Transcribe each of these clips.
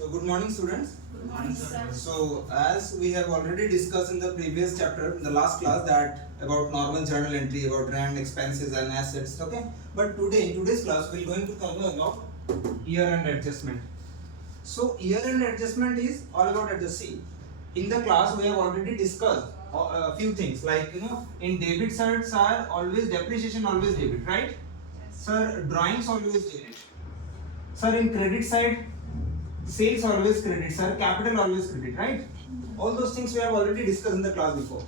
So good morning, students. Good morning, sir. So as we have already discussed in the previous chapter, in the last class, that about normal journal entry, about rent, expenses and assets. Okay. But today, in today's class, we are going to cover about year-end adjustment. So year-end adjustment is all about adjusting. In the class, we have already discussed a few things like in debit sides are always depreciation, always debit, right? Sir, drawings always debit. Sir, in credit side, sales always credit, sir, capital always credit, right? All those things we have already discussed in the class before.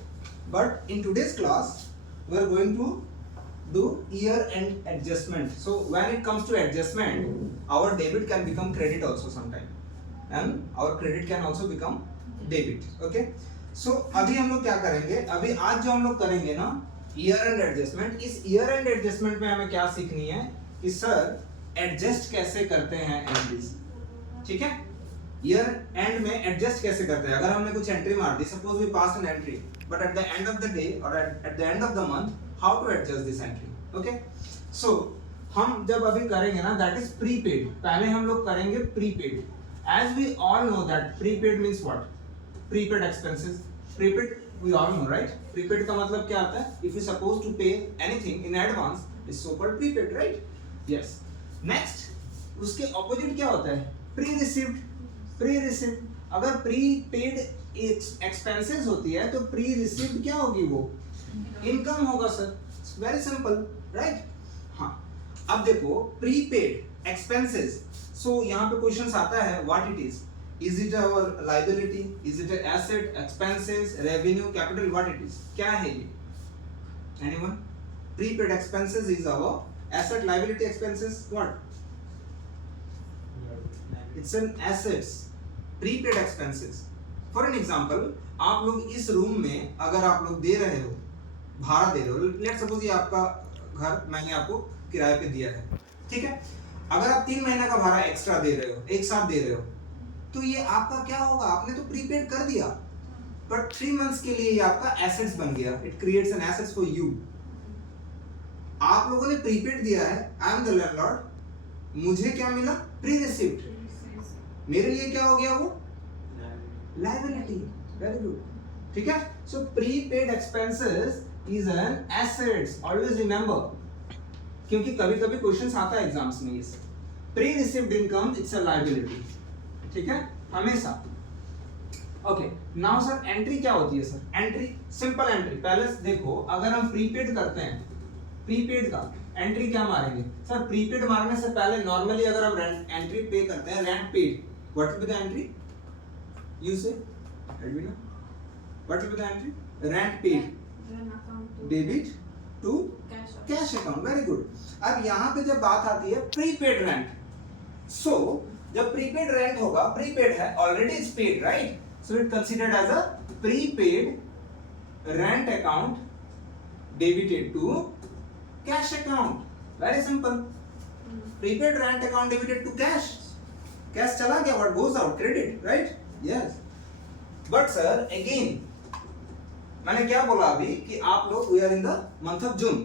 But in today's class, we are going to do year-end adjustment. So when it comes to adjustment, our debit can become credit also sometime, and our credit can also become debit. Okay? So अभी हम लोग क्या करेंगे? अभी आज जो हम लोग करेंगे ना year-end adjustment, इस year-end adjustment में हमें क्या सीखनी है कि सर एडजस्ट कैसे करते हैं एंट्रीज. ठीक है, ईयर एंड में एडजस्ट कैसे करते हैं. अगर हमने कुछ एंट्री मार दी, suppose we pass an entry, but at the end of the day और at the end of the month how to adjust this entry. Okay, so हम जब अभी करेंगे ना, दैट इज प्रीपेड. पहले हम लोग करेंगे prepaid. As we all know that prepaid means what? Prepaid expenses. Prepaid we all know, right? Prepaid का मतलब क्या आता है? If you suppose to pay anything in advance, is so called prepaid, right? Yes. Next, उसके opposite क्या होता है? Pre received. Pre received, अगर प्री पेड एक्सपेंसेस होती है तो प्री रिसीव्ड क्या होगी? वो इनकम होगा सर. Very simple, right? हाँ, अब देखो प्री पेड एक्सपेंसेस. सो यहाँ पे क्वेश्चन आता है what it is. Is it our liability? Is it asset, expenses, revenue, capital? What it is? क्या है ये? Anyone? Pre paid expenses is our asset, liability, expenses, what? It's an assets. Prepaid expenses. For an example, आप लोग इस room में अगर आप लोग दे रहे हो, भाड़ा दे रहे हो, लेट्स सपोज ये आपका घर मैंने आपको किराए पे दिया है, ठीक है? अगर आप 3 महीना का भाड़ा एक्स्ट्रा दे रहे हो, एक साथ दे रहे हो, तो ये आपका क्या होगा? आपने तो प्रीपेड कर दिया, बट 3 मंथ्स के लिए ये आपका एसेट्स बन गया. It creates an assets for you. आप लोगों ने प्रीपेड दिया है, आई एम द लैंडलॉर्ड, मुझे क्या मिला? Pre received. मेरे लिए क्या हो गया? वो लायबिलिटी. Very good. ठीक है, so prepaid expenses is an assets. Always remember, क्योंकि कभी कभी क्वेश्चंस आता है एग्जाम्स में ये. Pre received income it's a liability. ठीक है, हमेशा. ओके, नाउ सर एंट्री क्या होती है? Sir entry simple entry. पहले देखो, अगर हम प्रीपेड करते हैं, प्रीपेड का एंट्री क्या मारेंगे? सर प्रीपेड मारने से पहले नॉर्मली अगर हम एंट्री पे करते हैं, rent paid, what will be the entry? You say, Edwina. What will be the entry? Rent paid. Debit to cash account. Very good. अब यहाँ पे जब बात आती है प्रीपेड रेंट, सो जब प्रीपेड रेंट होगा, प्रीपेड है, already is paid, right? So it considered as a prepaid rent account debited to cash account. Very simple. Prepaid rent account debited to cash. Cash चला गया, what goes out? Credit, right? Yes. But sir, again, मैंने क्या बोला अभी कि आप लोग we are in the month of June.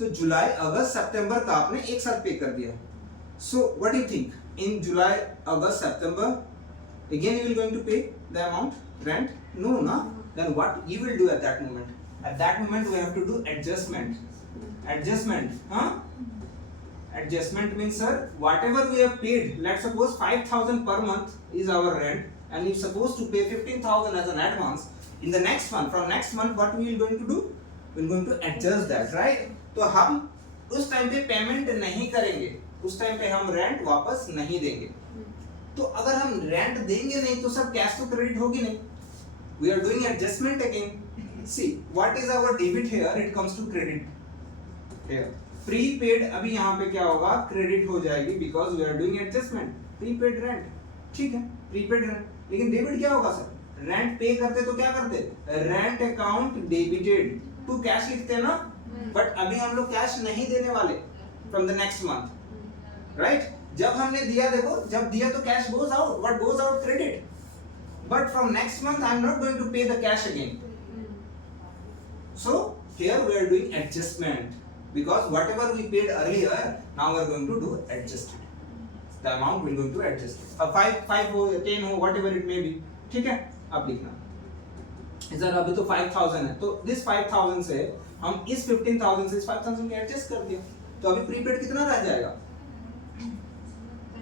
So जुलाई, अगस्त, सितंबर का आपने एक साथ पे कर दिया. So what do you think? In July, August, September, again you will going to pay the amount rent? No, na. Then what you will do at that moment? At that moment we have to do adjustment. Adjustment, huh? Adjustment means, sir, whatever we have paid, let's suppose 5,000 per month is our rent, and if supposed to pay 15,000 as an advance, in the next month, from next month, what we are going to do? We are going to adjust that, right? तो हम उस time पे payment नहीं करेंगे, उस time पे हम rent वापस नहीं देंगे. तो अगर हम रेंट देंगे नहीं तो सब कैश तो क्रेडिट होगी नहीं. We are doing adjustment again. See, what is our debit here? It comes to credit here. Prepaid अभी यहाँ पे क्या होगा? क्रेडिट हो जाएगी, because we are doing adjustment. Prepaid rent, ठीक है, प्रीपेड रेंट. लेकिन डेबिट क्या होगा सर? रेंट पे करते तो क्या करते? Rent account debited to cash लिखते हैं ना. बट अभी हम लोग कैश नहीं देने वाले from the next month, right? जब हमने दिया, देखो जब दिया तो cash goes out. What goes out? Credit. But from next month I am not going to pay the cash again. So here we are doing adjustment. Because whatever we paid earlier, now we are going to do adjusted. The amount will going to adjust. अब 5 हो 10 हो whatever it may B, ठीक है। अब लिखना sir अभी तो 5000 है, तो दिस 5000 से हम इस 15000 से इस 5000 को एडजस्ट कर दिया, तो अभी प्रीपेड कितना रह जाएगा,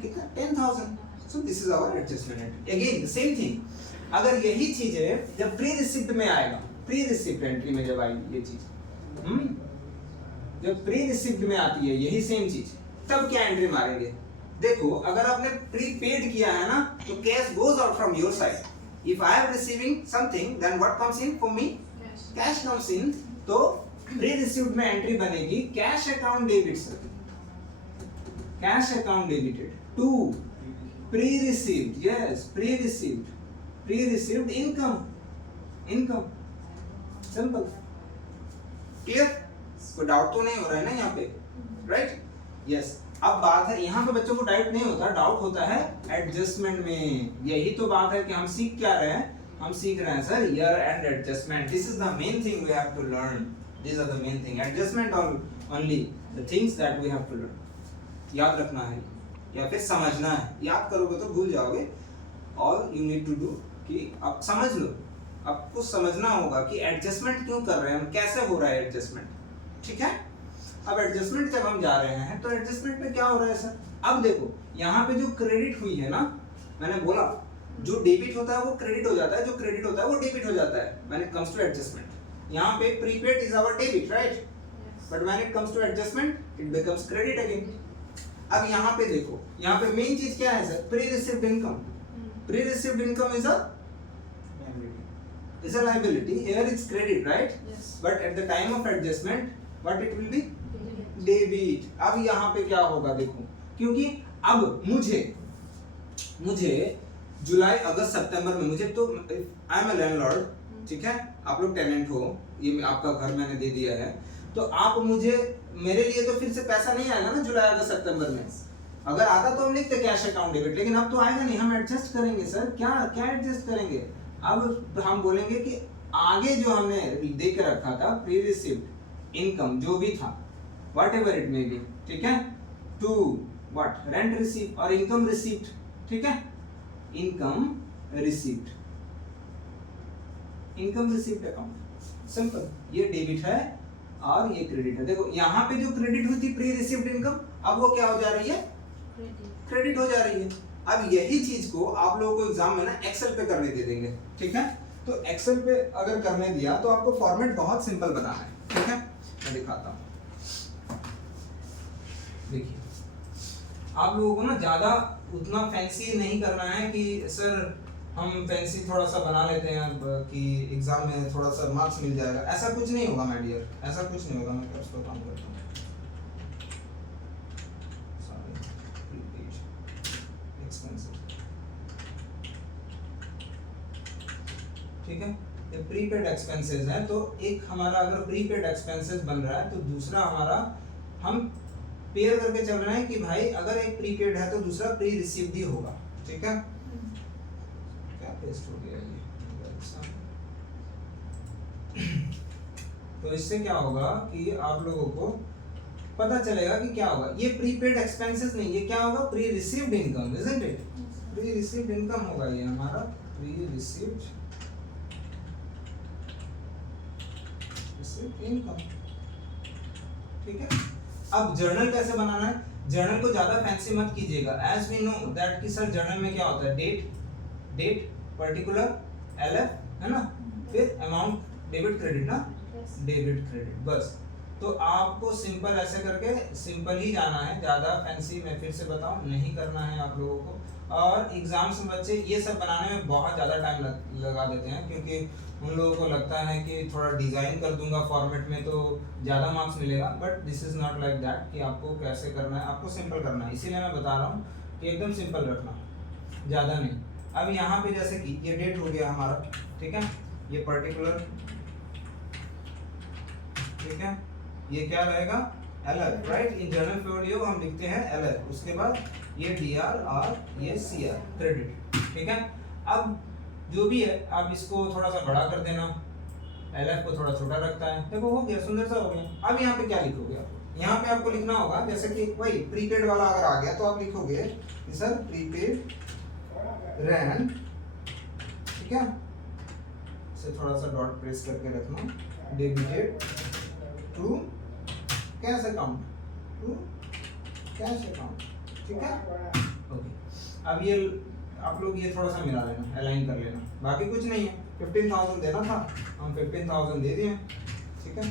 कितना 10000। So this is our adjustment. Again same thing, अगर यही चीज है जब प्री रिसिप्ट में आएगा, प्री रिसिप्ट एंट्री में जब आएगी ये चीज, जब प्री रिसिप्ट में आती है यही सेम चीज, तब क्या एंट्री मारेंगे। देखो अगर आपने प्रीपेड किया है ना, तो cash goes out from your side. If I am receiving something, then what comes in for me? Cash comes in. तो pre-received में एंट्री बनेगी cash account debit sir. Cash account debited to pre-received. Yes, pre-received. Pre-received income. Income. Simple. Clear? कोई doubt तो नहीं हो रहा है ना यहाँ पे, right? Yes. अब बात है यहाँ पे बच्चों को डाउट नहीं होता, डाउट होता है एडजस्टमेंट में। यही तो बात है कि हम सीख क्या रहे हैं, हम सीख रहे हैं sir year end adjustment. This is the main thing we have to learn, this are the main thing, adjustment only the things that we have to learn. याद रखना है या फिर समझना है, याद करोगे तो भूल जाओगे। All you need to do कि आप समझ लो, आपको समझना होगा कि एडजस्टमेंट क्यों कर रहे हैं हम, कैसे हो रहा है एडजस्टमेंट, ठीक है। अब एडजस्टमेंट जब हम जा रहे हैं तो एडजस्टमेंट में क्या हो रहा है सर, अब देखो यहाँ पे जो क्रेडिट हुई है ना, मैंने बोला जो डेबिट होता है वो क्रेडिट हो जाता है, जो क्रेडिट होता है वो डेबिट हो जाता है when it comes to adjustment. यहाँ पे prepaid is our debit right, but when it comes to adjustment it becomes credit again. अब यहाँ पे देखो, यहाँ पे मेन चीज क्या है sir, pre received income. Pre received income is a liability, here it's credit right, yes. But at the time of adjustment what it will be, debit. अब यहाँ पे क्या होगा देखो, क्योंकि अब मुझे जुलाई अगस्त सितंबर में मुझे तो आई एम अ लैंडलॉर्ड, ठीक है, आप लोग टेनेंट हो, ये आपका घर मैंने दे दिया है, तो आप मुझे, मेरे लिए तो फिर से पैसा नहीं आएगा ना जुलाई अगस्त सितंबर में। अगर आता तो हम लिखते कैश अकाउंट डेबिट, लेकिन अब तो आएगा नहीं, हम एडजस्ट करेंगे सर। क्या क्या एडजस्ट करेंगे, अब हम बोलेंगे कि आगे जो हमने दे के रखा था प्री रिसीव्ड इनकम जो भी था whatever it may be, ठीक है, to what rent receipt और income receipt, ठीक है, income receipt account सिंपल, ये डेबिट है और ये क्रेडिट है। देखो यहाँ पे जो क्रेडिट हुई थी प्री रिसीव्ड इनकम, अब वो क्या हो जा रही है, क्रेडिट हो जा रही है। अब यही चीज को आप लोगों को एग्जाम में ना एक्सेल पे करने दे देंगे, ठीक है। तो एक्सेल पे अगर करने दिया तो आपको फॉर्मेट बहुत सिंपल बनाना है, ठीक है। मैं दिखाता हूँ, देखिए आप लोगों को ना ज्यादा उतना फैंसी नहीं करना है कि सर हम फैंसी थोड़ा सा बना लेते हैं कि एग्जाम में थोड़ा सा मार्क्स मिल जाएगा, ऐसा कुछ नहीं होगा माय डियर, ऐसा कुछ नहीं होगा। मैं उसको काम करता हूँ, ठीक है, ये प्रीपेड एक्सपेंसेस है, तो एक हमारा अगर प्रीपेड एक्सपेंसेस बन रहा है तो दूसरा हमारा हम पेयर करके चल रहे हैं कि भाई अगर एक प्रीपेड है तो दूसरा प्री रिसीव्ड ही होगा, ठीक है। क्या पेस्ट हो गया ये, तो इससे क्या होगा कि आप लोगों को पता चलेगा कि क्या होगा, ये प्रीपेड एक्सपेंसेस नहीं, ये क्या होगा, pre received income, isn't it, pre received income होगा ये हमारा, प्री रिसीव्ड इनकम, ठीक है। अब जर्नल कैसे बनाना है, जर्नल को ज्यादा फैंसी मत कीजिएगा, एज वी नो दैट कि सर जर्नल में क्या होता है, डेट पर्टिकुलर एलएफ है ना, फिर अमाउंट डेबिट क्रेडिट ना, डेबिट क्रेडिट, बस। तो आपको सिंपल ऐसे करके सिंपल ही जाना है, ज्यादा फैंसी मैं फिर से बताऊं नहीं करना है आप लोगों को। और एग्जाम्स में बच्चे ये सब बनाने में बहुत ज़्यादा टाइम लगा देते हैं, क्योंकि उन लोगों को लगता है कि थोड़ा डिज़ाइन कर दूंगा फॉर्मेट में तो ज़्यादा मार्क्स मिलेगा, but this is not like that कि आपको कैसे करना है, आपको सिंपल करना है। इसीलिए मैं बता रहा हूँ कि एकदम सिंपल रखना, ज़्यादा नहीं। अब यहाँ पे जैसे कि ये डेट हो गया हमारा, ठीक है, ये पर्टिकुलर, ठीक है, ये क्या रहेगा, एलएफ, राइट। इन जर्नल फोलियो हम लिखते हैं एलएफ, उसके बाद ये डीआर और ये सीआर क्रेडिट, ठीक है। अब जो भी है आप इसको थोड़ा सा बड़ा कर देना, एलएफ को थोड़ा छोटा रखता है, देखो हो गया, सुंदर सा हो गया। अब यहाँ पे क्या लिखोगे आप, यहाँ पे आपको लिखना होगा जैसे कि वही प्रीपेड वाला अगर आ गया तो आप लिखोगे कि सर प्रीपेड रेंट, ठीक है, इसे थोड़ा सा डॉट प्रेस करके रखना, debited to cash account, to cash account, ठीक है। ओके, अब ये आप लोग ये थोड़ा सा मिला लेना, अलाइन कर लेना, बाकी कुछ नहीं है। 15,000 देना था, हम 15,000 दे दिए, ठीक है।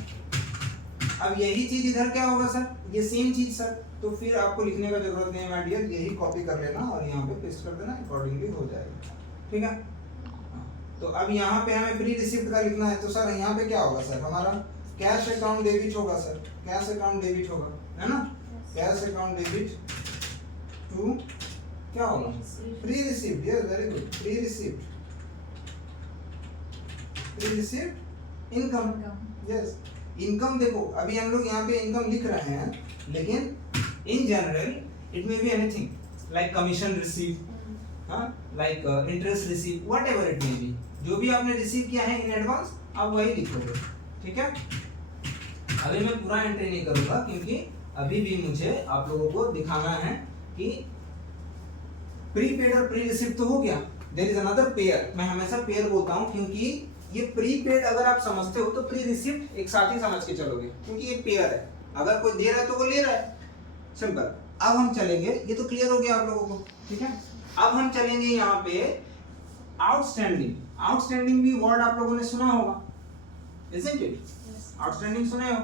अब यही चीज इधर क्या होगा सर, ये सेम चीज सर, तो फिर आपको लिखने का जरूरत नहीं है माय डियर, यही कॉपी कर लेना और यहाँ पे पेस्ट कर देना, अकॉर्डिंगली हो जाएगा, ठीक है। तो अब यहाँ पे हमें प्री रिसिप्ट का लिखना है, तो सर यहाँ पे क्या होगा सर, हमारा कैश अकाउंट डेबिट होगा सर, कैश अकाउंट डेबिट होगा, है ना, कैश अकाउंट डेबिट टू क्या होगा, pre receipt, yes very good, pre receipt, pre receipt income, yes income. देखो अभी हम लोग यहाँ पे इनकम लिख रहे हैं, लेकिन in general it may be anything like commission receive, हाँ, like interest receive, whatever it may be, जो भी आपने रिसीव किया है इन एडवांस आप वही लिखोगे, ठीक है। अभी मैं पूरा एंट्री नहीं करूंगा क्योंकि अभी भी मुझे आप लोगों को दिखाना है कि प्रीपेड और प्री रिसिप्ट तो हो गया, देयर इज अनदर पेयर। मैं हमेशा पेयर बोलता हूं क्योंकि ये प्रीपेड अगर आप समझते हो तो प्री रिसिप्ट एक साथ ही समझ के चलोगे, क्योंकि ये पेयर है, अगर कोई दे रहा है तो वो ले रहा है, सिंपल। अब हम चलेंगे, ये तो क्लियर हो गया आप लोगों को, ठीक है। अब हम चलेंगे यहाँ पे आउटस्टैंडिंग। आउटस्टैंडिंग भी वर्ड आप लोगों ने सुना होगा, isn't it? आउटस्टैंडिंग सुने हो?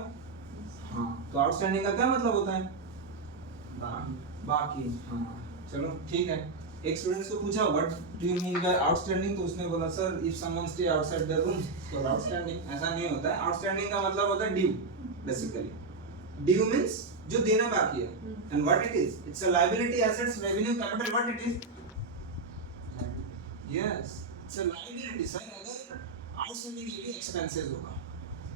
हाँ, तो आउटस्टैंडिंग का क्या मतलब होता है, बाकी। हाँ चलो ठीक है, एक स्टूडेंट्स को पूछा what do you mean by outstanding, तो उसने बोला sir if someone stay outside the room तो आउटस्टैंडिंग। ऐसा नहीं होता है, आउटस्टैंडिंग का मतलब होता है ड्यू, बेसिकली ड्यू मींस जो देना बाकी है, and what it is, it's a liability, assets, revenue, capital, what it is, yes it's a liability sir. अगर आउटस्टैंडिंग ये भी एक्सपेंसेस होगा,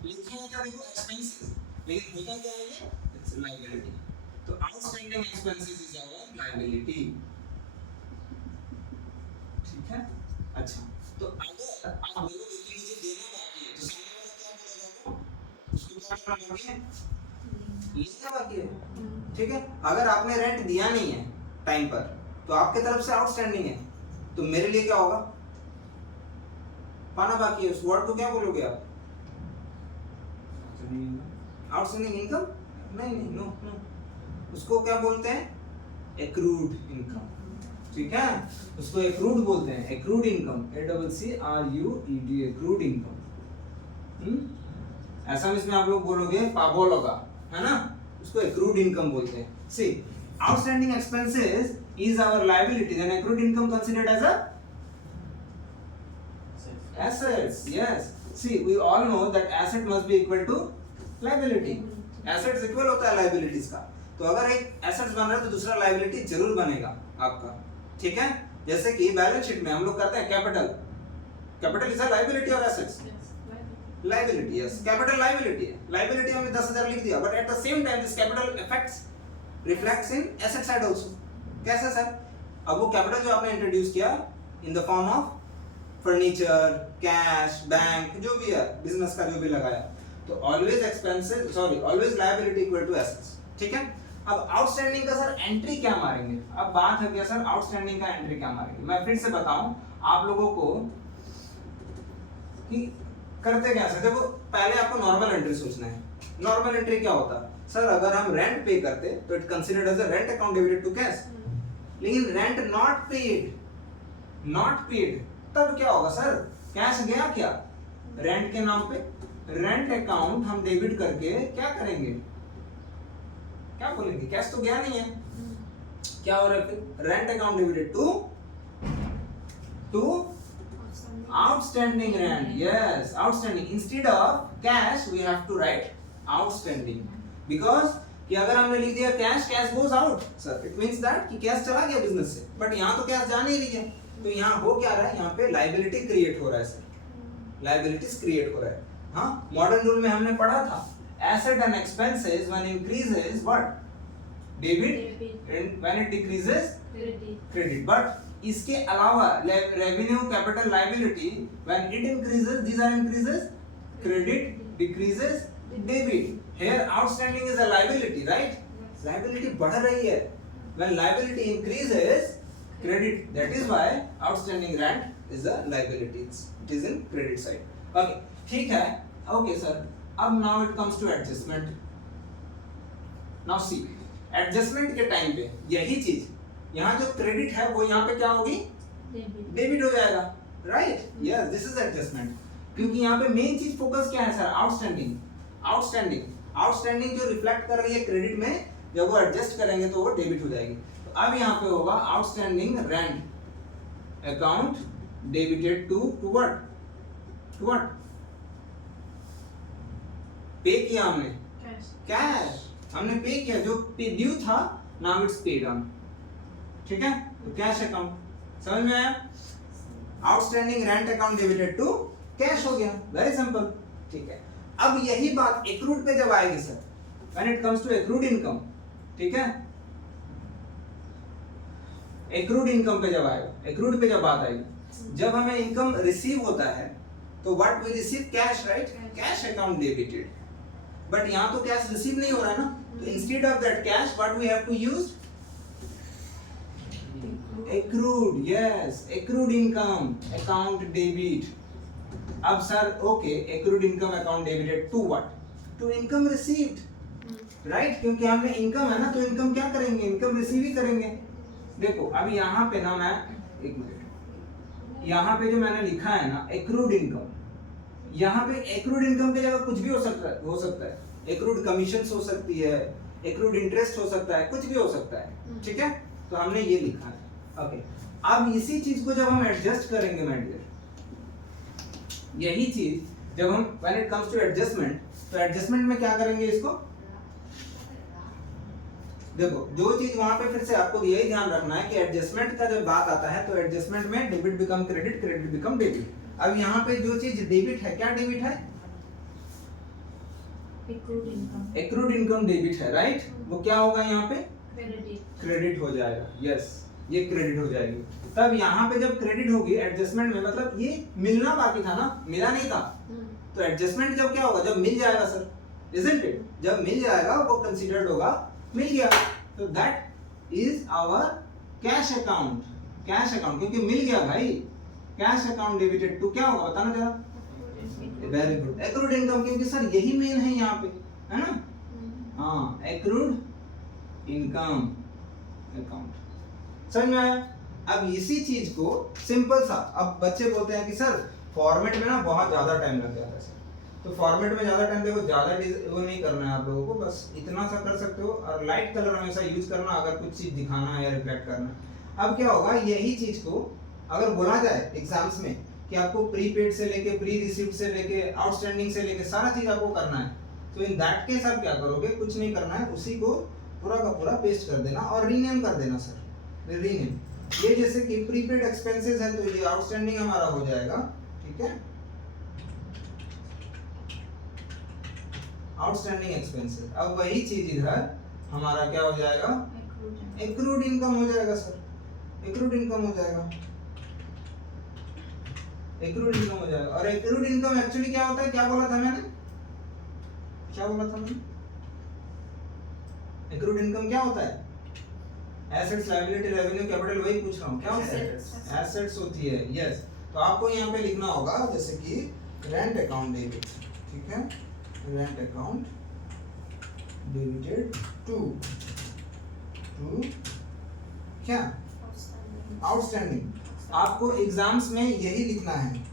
लिखा होता देखो एक्सपेंसेस, लेकिन होता क्या है ये, इट्स अ लायबिलिटी। तो outstanding expenses is our liability, ठीक है। अच्छा, तो अगर आप बोलोगे कि मुझे देना बाकी है तो सामने वाला क्या बोलेगा, वो उसको क्या करना बाकी है, लेना बाकी है, ठीक है। अगर आपने रेंट दिया नहीं है टाइम पर तो आपके तरफ से आउटस्टैंडिंग है, तो मेरे लिए क्या होगा, पाना बाकी है, उस वर्ड को क्या बोलोगे आप, आउटस्टैंडिंग इनकम, नहीं नहीं, नो नो, उसको क्या बोलते हैं, एक्रूड इनकम, ठीक है, उसको एक्रूड बोलते हैं, accrued income, ACCRUED, accrued income. ऐसा इसमें आप लोग बोलोगे पाबोल होगा, है ना, उसको एक्रूड इनकम बोलते हैं। See outstanding expenses is our liability, then accrued income considered as a assets, yes, see we all know that asset must be equal to liability, assets equal होता है liabilities का, तो अगर एक assets बन रहा है तो दूसरा liability जरूर बनेगा आपका, ठीक है। जैसे कि बैलेंस शीट में हम लोग करते हैं capital, capital is a liability और assets, liability, yes capital liability है, लायबिलिटी हमने 10,000 लिख दिया, but at the same time this capital effects reflects in asset side also. कैसे सर, अब वो कैपिटल जो आपने इंट्रोड्यूस किया in the form of furniture, cash, bank, जो भी है बिजनेस का जो भी लगाया, तो always expenses, sorry always liability equal to assets, ठीक है। अब आउटस्टैंडिंग का सर एंट्री क्या मारेंगे, अब बात है क्या सर आउटस्टैंडिंग का एंट्री क्या मारेंगे। मैं फिर से बताऊं आप लोगों को कि करते क्या है, देखो पहले आपको नॉर्मल एंट्री सोचना है। नॉर्मल एंट्री क्या होता है सर, अगर हम रेंट पे करते तो it considered as a rent account debited to cash, लेकिन rent not paid, not paid, तब क्या होगा सर, कैश गया क्या रेंट के नाम पे, रेंट अकाउंट हम डेबिट करके क्या करेंगे, क्या बोलेंगे, कैश तो गया नहीं है, क्या हो रहा है फिर, rent account debited to outstanding rent, yes outstanding, instead of cash we have to write outstanding, because कि अगर हमने लिख दिया cash, cash goes out sir, it means that कि कैश चला गया बिजनेस से, बट यहाँ तो कैश जा नहीं रही है, तो यहाँ हो क्या रहा है, यहाँ पे लायबिलिटी क्रिएट हो रहा है सर, लायबिलिटीज क्रिएट हो रहा है। हाँ, मॉडर्न रूल में हमने पढ़ा था asset and expenses when increases what, debit, and when it decreases credit, but इसके अलावा revenue, capital, liability when it increases, these are increases credit, decreases debit, Here outstanding is a liability, right? Liability बढ़ रही है. When liability increases, credit. That is why outstanding rent is a liability. It is in credit side. Okay, ठीक है. Okay sir. अब now it comes to adjustment. Now see, adjustment के time पे यही चीज, यहाँ जो क्रेडिट है वो यहाँ पे क्या होगी? डेबिट हो जाएगा, right? Yes, this is adjustment. क्योंकि यहाँ पे मेन चीज फोकस क्या है सर? आउटस्टैंडिंग. आउटस्टैंडिंग जो रिफ्लेक्ट कर रही है क्रेडिट में, जब वो एडजस्ट करेंगे तो वो डेबिट हो जाएगी. तो अब यहाँ पे होगा outstanding rent account debited to what? To what? Pay किया हमने कैश. हमने पे किया, जो पे ड्यू था, नाउ इट्स पेड ऑन. ठीक है, तो कैश अकाउंट. समझ में आया? Outstanding rent account debited to cash हो गया. Very simple. ठीक है, अब यही बात एक्रूड पे जब आएगी sir, when it comes to accrued income. ठीक है, एक्रूड इनकम पे जब आएगा, एक्रूड पे जब बात आएगी, जब हमें इनकम रिसीव होता है तो what we receive? Cash, right? Cash account debited. But यहाँ तो कैश रिसीव नहीं हो रहा है ना, तो instead of that cash what we have to use? Accrued. Yes, accrued income account debit. अब sir okay, accrued income account debited to what? To income received, right? क्योंकि हमने इनकम है ना, तो इनकम क्या करेंगे? इनकम रिसीव ही करेंगे. देखो अब यहाँ पे ना मैं एक मिनट, यहाँ पे जो मैंने लिखा है ना एक्रूड इनकम, यहाँ पे एक्रूड इनकम की जगह कुछ भी हो सकता है. एक्रूड कमीशंस हो सकती है, एक्रूड इंटरेस्ट हो सकता है, कुछ भी हो सकता है. ठीक है, तो हमने ये लिखा है. ओके, अब इसी चीज को जब हम एडजस्ट करेंगे माय डियर, यही चीज जब हम when it comes to adjustment, तो एडजस्टमेंट में क्या करेंगे इसको? देखो जो चीज वहां पे फिर से आपको यही ध्यान रखना है कि एडजस्टमेंट का जब बात आता है तो एडजस्टमेंट में debit become credit, credit become debit. अब यहाँ पे जो चीज डेबिट है, क्या डेबिट है? एक्रूड इनकम डेबिट है, राइट? वो क्या होगा यहाँ पे? क्रेडिट हो जाएगा. यस, ये क्रेडिट हो जाएगी. तब यहाँ पे जब क्रेडिट होगी एडजस्टमेंट में, मतलब ये मिलना बाकी था ना, मिला नहीं था, तो एडजस्टमेंट जब क्या होगा? जब मिल जाएगा सर, इजंट इट? जब मिल जाएगा वो कंसीडर्ड होगा मिल गया. तो that is our cash account. Cash account क्योंकि मिल गया भाई. कैश अकाउंट डेबिटेड टू क्या होगा? बताना जरा. Very good. एक्रूड इनकम, क्योंकि सर यही मेन है यहाँ पे, है ना? हाँ, एक्रूड इनकम अकाउंट. समझ में आया? अब इसी चीज को सिंपल सा, अब बच्चे बोलते हैं कि सर फॉर्मेट में ना बहुत ज्यादा टाइम लग जाता है सर. तो फॉर्मेट में ज्यादा टाइम, देखो ज्यादा वो नहीं करना है आप लोगों को, बस इतना सा कर सकते हो. और लाइट कलर हमेशा यूज करना अगर कुछ चीज दिखाना है या रिफ्लेक्ट करना है. अब क्या होगा, यही चीज को अगर बोला जाए एग्जाम्स में कि आपको प्रीपेड से लेके, प्री रिसीव्ड से लेके, आउटस्टैंडिंग से लेके सारा चीज आपको करना है, तो इन दैट केस आप क्या करोगे? कुछ नहीं करना है, उसी को पूरा का पूरा पेस्ट कर देना और रीनेम कर देना सर. रीनेम, ये जैसे कि प्रीपेड एक्सपेंसेस है तो ये आउटस्टैंडिंग हमारा हो जाएगा. ठीक है, आउटस्टैंडिंग एक्सपेंसेस. अब वही चीज इधर हमारा क्या हो जाएगा? एक्रूड इनकम हो जाएगा सर. एक्रूड इनकम हो जाएगा. एक्रूड इनकम हो जाएगा. और एक्रूड इनकम एक्चुअली क्या होता है? क्या बोला था मैंने? क्या बोला था मैंने? एक्रूड इनकम क्या होता है? एसेट्स, लायबिलिटी, रेवेन्यू, कैपिटल, वही पूछ रहा हूँ. क्या होता है? एसेट्स होती है. यस, तो आपको यहाँ पे लिखना होगा जैसे कि रेंट अकाउंट डेबिट. ठीक है, रेंट अकाउंट डेबिटेड टू क्या? आउटस्टैंडिंग. आपको एग्जाम्स में यही लिखना है,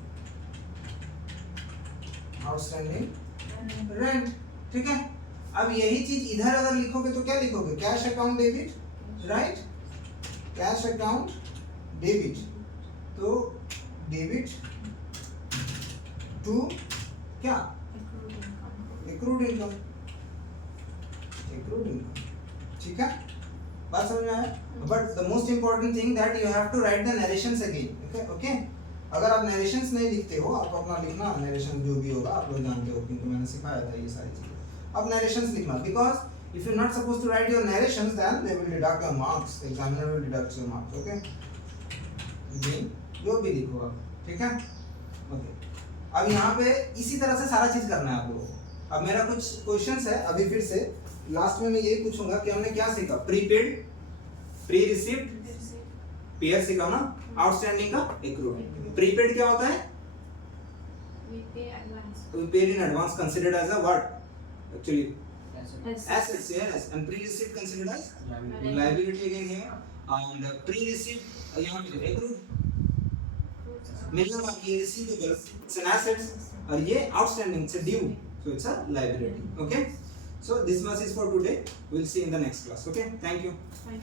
आउटस्टैंडिंग रेंट. ठीक है, अब यही चीज इधर अगर लिखोगे तो क्या लिखोगे? Cash account debit, right? Cash account debit, तो डेबिट टू क्या? Accrued income. Accrued income. ठीक है, बात समझ में आया? But the most important thing that you have to write the narrations again. Okay, अगर आप नरेशंस नहीं लिखते हो, आप अपना लिखना नरेशन जो भी होगा, आप लोग जानते हो क्योंकि मैंने सिखाया था ये सारी चीजें. अब नरेशंस लिखना, because if you're not supposed to write your narrations, then they will deduct your marks. The examiner will deduct your marks. Okay, जो भी लिखो आप. ठीक है, ओके. अब यहाँ पे इसी तरह से सारा चीज करना है आप लोगों को. अब मेरा कुछ क्वेश्चंस है अभी फिर से लास्ट में मैं यही पूछूंगा कि हमने क्या सीखा, प्रीपेड, प्री रिसीव्ड, पेयर सीखा ना, आउटस्टैंडिंग का एक्रूड। प्रीपेड क्या होता है, We pay advance. we paid in advance considered as a what actually Yes. assets, yes, and pre received considered as liability again here, and pre received यहाँ पे accrued मिलना बाकी है, receivable it's an assets, और ये outstanding it's a due, so it's a liability. Okay, so this much is for today, we'll see in the next class. Okay, thank you. Thank you.